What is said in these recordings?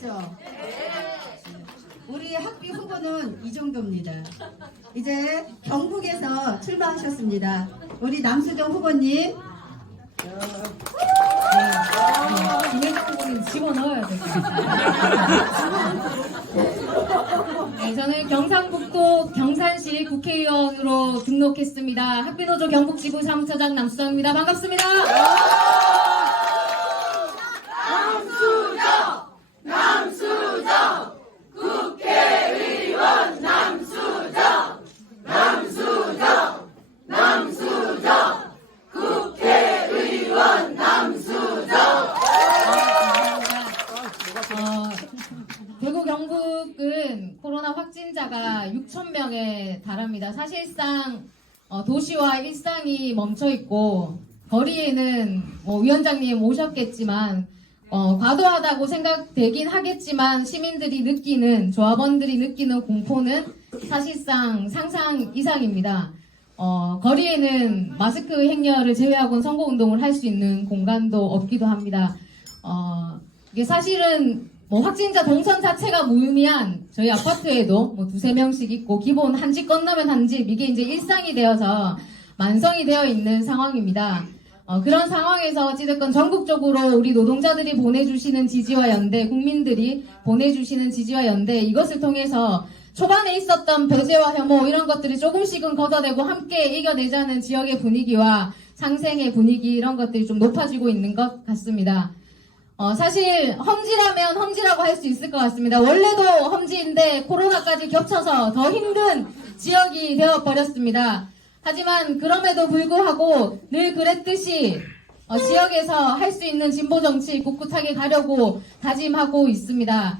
맞죠? 우리 학비 후보는 이 정도입니다. 이제 경북에서 출마하셨습니다. 우리 남수정 후보님. 김혜정 집어넣어야 같아요. 네, 저는 경상북도 경산시 국회의원으로 등록했습니다. 학비노조 경북지부 사무처장 남수정입니다. 반갑습니다. 확진자가 6천 명에 달합니다. 사실상 어, 도시와 일상이 멈춰 있고 거리에는 뭐 위원장님 오셨겠지만 어, 과도하다고 생각되긴 하겠지만 시민들이 느끼는 조합원들이 느끼는 공포는 사실상 상상 이상입니다. 어, 거리에는 마스크 행렬을 제외하고는 선거 운동을 할 수 있는 공간도 없기도 합니다. 어, 이게 사실은 뭐 확진자 동선 자체가 무의미한 저희 아파트에도 뭐 두세 명씩 있고 기본 한 집 건너면 한 집 이게 이제 일상이 되어서 만성이 되어 있는 상황입니다. 어, 그런 상황에서 어찌됐건 전국적으로 우리 노동자들이 보내주시는 지지와 연대, 국민들이 보내주시는 지지와 연대 이것을 통해서 초반에 있었던 배제와 혐오 이런 것들이 조금씩은 걷어내고 함께 이겨내자는 지역의 분위기와 상생의 분위기 이런 것들이 좀 높아지고 있는 것 같습니다. 어, 사실 험지라면 험지라고 할 수 있을 것 같습니다. 원래도 험지인데 코로나까지 겹쳐서 더 힘든 지역이 되어 버렸습니다. 하지만 그럼에도 불구하고 늘 그랬듯이 어, 지역에서 할 수 있는 진보 정치 꿋꿋하게 가려고 다짐하고 있습니다.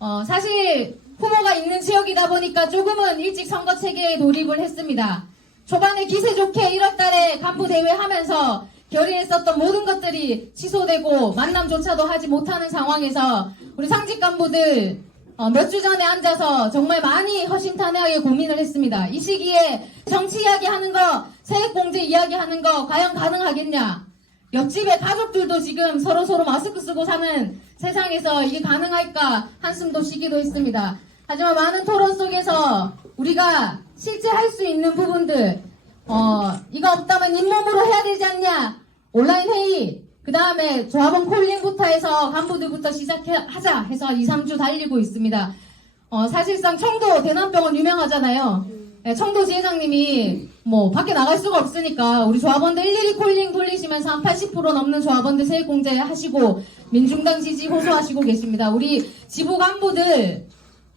어, 사실 후보가 있는 지역이다 보니까 조금은 일찍 선거 체계에 돌입을 했습니다. 초반에 기세 좋게 1월 달에 간부 대회 하면서 결의했었던 모든 것들이 취소되고 만남조차도 하지 못하는 상황에서 우리 상직 간부들 어, 몇주 전에 앉아서 정말 많이 허심탄회하게 고민을 했습니다. 이 시기에 정치 이야기 하는 거, 세액 공제 이야기 하는 거 과연 가능하겠냐? 옆집의 가족들도 지금 서로 서로 마스크 쓰고 사는 세상에서 이게 가능할까 한숨도 쉬기도 했습니다. 하지만 많은 토론 속에서 우리가 실제 할 수 있는 부분들, 어, 이거 없다면 잇몸으로 해야 되지 않냐? 온라인 회의, 그 다음에 조합원 콜링부터 해서 간부들부터 시작하자 해서 2, 3주 달리고 있습니다. 어, 사실상 청도 대남병원 유명하잖아요. 네, 청도 지회장님이 뭐 밖에 나갈 수가 없으니까 우리 조합원들 일일이 콜링 돌리시면서 한 80% 넘는 조합원들 세액 공제 하시고 민중당 지지 호소하시고 계십니다. 우리 지부 간부들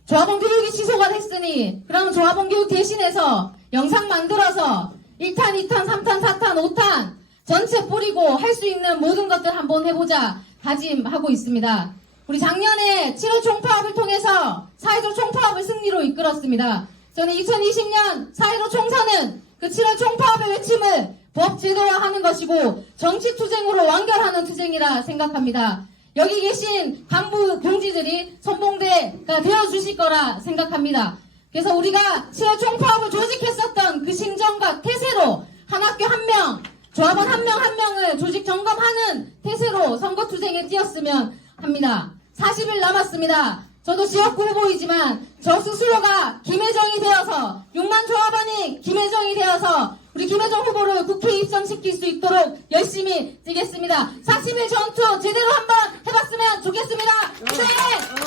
조합원 교육이 취소가 됐으니 그러면 조합원 교육 대신해서 영상 만들어서 1탄, 2탄, 3탄, 4탄, 5탄 전체 뿌리고 할 수 있는 모든 것들 한번 해보자 다짐하고 있습니다. 우리 작년에 7월 총파업을 통해서 사회적 총파업을 승리로 이끌었습니다. 저는 2020년 사회적 총선은 그 7월 총파업의 외침을 법 제도화하는 것이고 정치 투쟁으로 완결하는 투쟁이라 생각합니다. 여기 계신 간부 공지들이 선봉대가 되어주실 거라 생각합니다. 그래서 우리가 7월 총파업을 조직했었던 그 심정과 태세로 한 학교 한 명, 조합원 한 명 한 명을 조직 점검하는 태세로 선거 투쟁에 뛰었으면 합니다. 40일 남았습니다. 저도 지역구 후보이지만 저 스스로가 김혜정이 되어서 6만 조합원이 김혜정이 되어서 우리 김혜정 후보를 국회에 입성시킬 수 있도록 열심히 뛰겠습니다. 40일 전투 제대로 한번 해봤으면 좋겠습니다. 네!